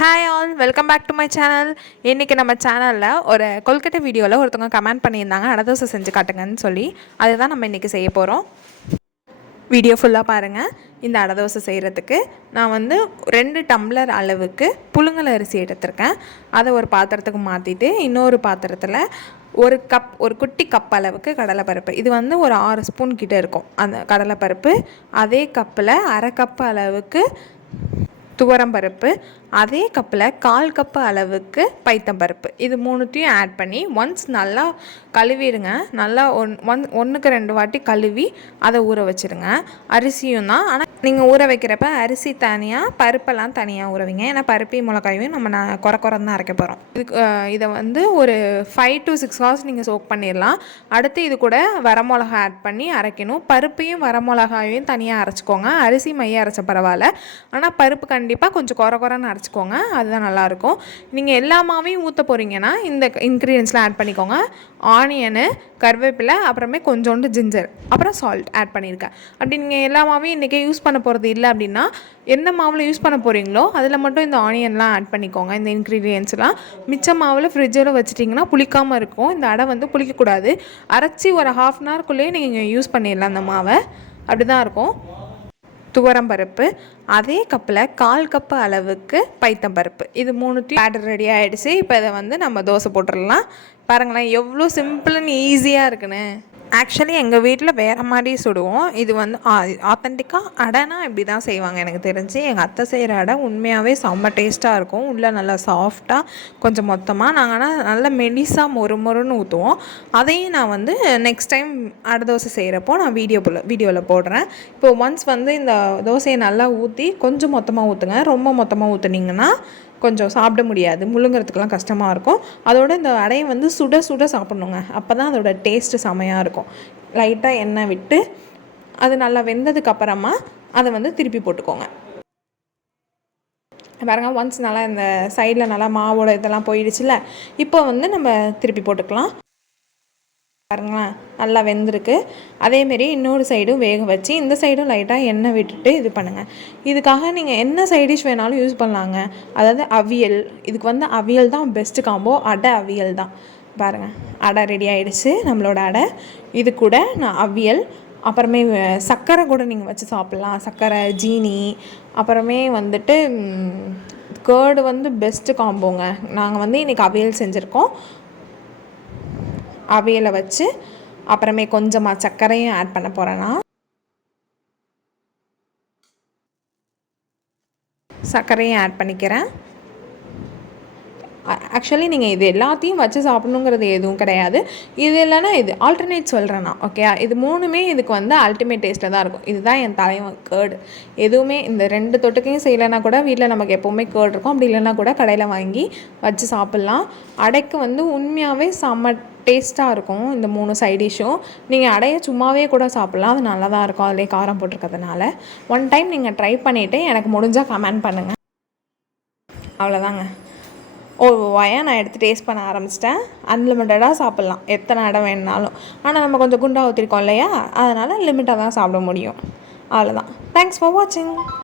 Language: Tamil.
Hi all, welcome back to my channel. இன்றைக்கி நம்ம சேனலில் ஒரு கொல்கட்டை வீடியோவில் ஒருத்தவங்க கமெண்ட் பண்ணியிருந்தாங்க அடை தோசை செஞ்சு காட்டுங்கன்னு சொல்லி. அதுதான் நம்ம இன்றைக்கி செய்ய போகிறோம். வீடியோ ஃபுல்லாக பாருங்கள். இந்த அடை தோசை செய்கிறதுக்கு நான் 2 டம்ளர் அளவுக்கு புழுங்கல் அரிசி எடுத்திருக்கேன். அதை ஒரு பாத்திரத்துக்கு மாற்றிட்டு இன்னொரு பாத்திரத்தில் ஒரு குட்டி கப் அளவுக்கு கடலைப்பருப்பு, இது ஒரு 6 ஸ்பூன் கிட்டே இருக்கும் அந்த கடலைப்பருப்பு. அதே கப்பில் அரை கப்பு அளவுக்கு துவரம்பருப்பு, அதே கப்பில் 1/4 கப்பு அளவுக்கு பைத்தம்பருப்பு, இது மூணுத்தையும் ஆட் பண்ணி ஒன்ஸ் நல்லா கழுவிடுங்க. நல்லா 1க்கு 2 வாட்டி கழுவி அதை ஊற வச்சுருங்க. அரிசியும் தான், ஆனால் நீங்கள் ஊற வைக்கிறப்ப அரிசி தனியாக பருப்பெல்லாம் தனியாக ஊறவிங்க. ஏன்னா பருப்பையும் மிளகாயும் நம்ம குறைதான் அரைக்க போகிறோம். இதை ஒரு 5 to 6 hours நீங்கள் சோக் பண்ணிடலாம். அடுத்து இது கூட வரமிளகா ஆட் பண்ணி அரைக்கணும். பருப்பையும் வரமிளகாயும் தனியாக அரைச்சிக்கோங்க. அரிசி மைய அரைச்ச பரவாயில்ல, ஆனால் பருப்பு கண்டிப்பாக கொஞ்சம் குறைன்னு அரைச்சிக்கோங்க. அதுதான் நல்லாயிருக்கும். நீங்கள் எல்லா மாவையும் ஊற்ற போகிறீங்கன்னா இந்த இன்க்ரீடியன்ஸ்லாம் ஆட் பண்ணிக்கோங்க. ஆனியனு, கருவேப்பிலை, அப்புறமே கொஞ்சோண்டு ஜிஞ்சர், அப்புறம் சால்ட் ஆட் பண்ணியிருக்கேன். அப்படி நீங்கள் எல்லா மாவையும் இன்றைக்கி யூஸ் பண்ண போகிறது இல்லை அப்படின்னா எந்த மாவில் யூஸ் பண்ண போகிறீங்களோ அதில் மட்டும் இந்த ஆனியன்லாம் ஆட் பண்ணிக்கோங்க. இந்த இன்க்ரீடியன்ஸ்லாம் மிச்ச மாவில் ஃப்ரிட்ஜில் வச்சுட்டிங்கன்னா புளிக்காமல் இருக்கும். இந்த அடை புளிக்கக்கூடாது. அரைச்சி ஒரு 1/2 an hourக்குள்ளேயே நீங்கள் யூஸ் பண்ணிடலாம் அந்த மாவை. அப்படி தான் இருக்கும். துவரம்பருப்பு, அதே கப்பில் 1/4 கப்பு அளவுக்கு பைத்தம்பருப்பு, இது மூணுத்தையும் பேட்டர் ரெடி ஆகிடுச்சு. இப்போ இதை நம்ம தோசை போட்டுடலாம். பாருங்களேன் எவ்வளோ சிம்பிள் அண்ட் ஈஸியாக இருக்குன்னு. ஆக்சுவலி எங்கள் வீட்டில் வேறு மாதிரி சுடுவோம். இது ஆத்தென்டிக்காக அடைனா இப்படி தான் செய்வாங்க எனக்கு தெரிஞ்சு. எங்கள் அத்தை செய்கிற அடை உண்மையாகவே செம்ம டேஸ்ட்டாக இருக்கும். உள்ளே நல்லா சாஃப்டாக கொஞ்சம் மொத்தமாக நாங்கள் ஆனால் நல்லா மெலிசாக மொறுன்னு ஊற்றுவோம். அதையும் நான் நெக்ஸ்ட் டைம் அடை தோசை செய்கிறப்போ நான் வீடியோவில் போடுறேன். இப்போ ஒன்ஸ் இந்த தோசையை நல்லா ஊற்றி கொஞ்சம் மொத்தமாக ஊற்றுங்க. ரொம்ப மொத்தமாக ஊற்றுனீங்கன்னா கொஞ்சம் சாப்பிட முடியாது, முழுங்கிறதுக்கெலாம் கஷ்டமாக இருக்கும். அதோட இந்த அடையை சுட சுட சாப்பிட்ணுங்க. அப்போ தான் அதோட டேஸ்ட்டு செமையாக இருக்கும். லைட்டாக எண்ணெய் விட்டு அது நல்லா வெந்ததுக்கப்புறமா அதை திருப்பி போட்டுக்கோங்க. பாருங்கள், ஒன்ஸ் நல்லா இந்த சைடில் நல்லா மாவோட இதெல்லாம் போயிடுச்சுல, இப்போ நம்ம திருப்பி போட்டுக்கலாம். பாருங்களேன் நல்லா வெந்திருக்கு. அதேமாரி இன்னொரு சைடும் வேக வச்சு இந்த சைடும் லைட்டாக எண்ணெய் விட்டுட்டு இது பண்ணுங்கள். இதுக்காக நீங்கள் என்ன சைடிஷ் வேணாலும் யூஸ் பண்ணலாங்க. அதாவது அவியல், இதுக்கு அவியல் தான் பெஸ்ட்டு காம்போ. அடை அவியல் தான். பாருங்கள் அடை ரெடி ஆகிடுச்சு நம்மளோட அடை. இது கூட நான் அவியல், அப்புறமே சர்க்கரை கூட நீங்கள் வச்சு சாப்பிட்லாம். சர்க்கரை, ஜீனி, அப்புறமே கேர்டு பெஸ்ட்டு காம்போங்க. நாங்கள் இன்றைக்கி அவியல் செஞ்சுருக்கோம். அவியலை வச்சு அப்புறமே கொஞ்சமாக சர்க்கரையும் ஆட் பண்ண போகிறேன்னா சர்க்கரையும் ஆட் பண்ணிக்கிறேன். ஆக்சுவலி நீங்கள் இது எல்லாத்தையும் வச்சு சாப்பிடணுங்கிறது எதுவும் கிடையாது. இது இல்லைன்னா இது ஆல்டர்னேட் சொல்கிறேன்னா ஓகே. இது மூணுமே இதுக்கு அல்டிமேட் டேஸ்ட்டில் தான் இருக்கும். இதுதான் என் தலைவன் கேர்டு. எதுவுமே இந்த 2 தொட்டுக்கையும் செய்யலைன்னா கூட வீட்டில் நமக்கு எப்போவுமே கேர்டு இருக்கும். அப்படி இல்லைன்னா கூட கடையில் வாங்கி வச்சு சாப்பிட்லாம். அடைக்கு உண்மையாகவே செம்ம டேஸ்ட்டாக இருக்கும் இந்த 3 சைடிஷும். நீங்கள் அடையை சும்மாவே கூட சாப்பிட்லாம். அது நல்லா தான் இருக்கும், அதிலே காரம் போட்டிருக்கிறதுனால. ஒன் டைம் நீங்கள் ட்ரை பண்ணிவிட்டு எனக்கு முடிஞ்சால் கமெண்ட் பண்ணுங்கள். அவ்வளோதாங்க. நான் எடுத்து டேஸ்ட் பண்ண ஆரம்பிச்சிட்டேன். அன்லிமிட்டடாக சாப்பிட்லாம், எத்தனை அடை வேணுனாலும். ஆனால் நம்ம கொஞ்சம் குண்டாக ஊற்றிருக்கோம் இல்லையா, அதனால் லிமிட்டாக தான் சாப்பிட முடியும். அவ்வளோதான். தேங்க்ஸ் ஃபார் வாட்சிங்.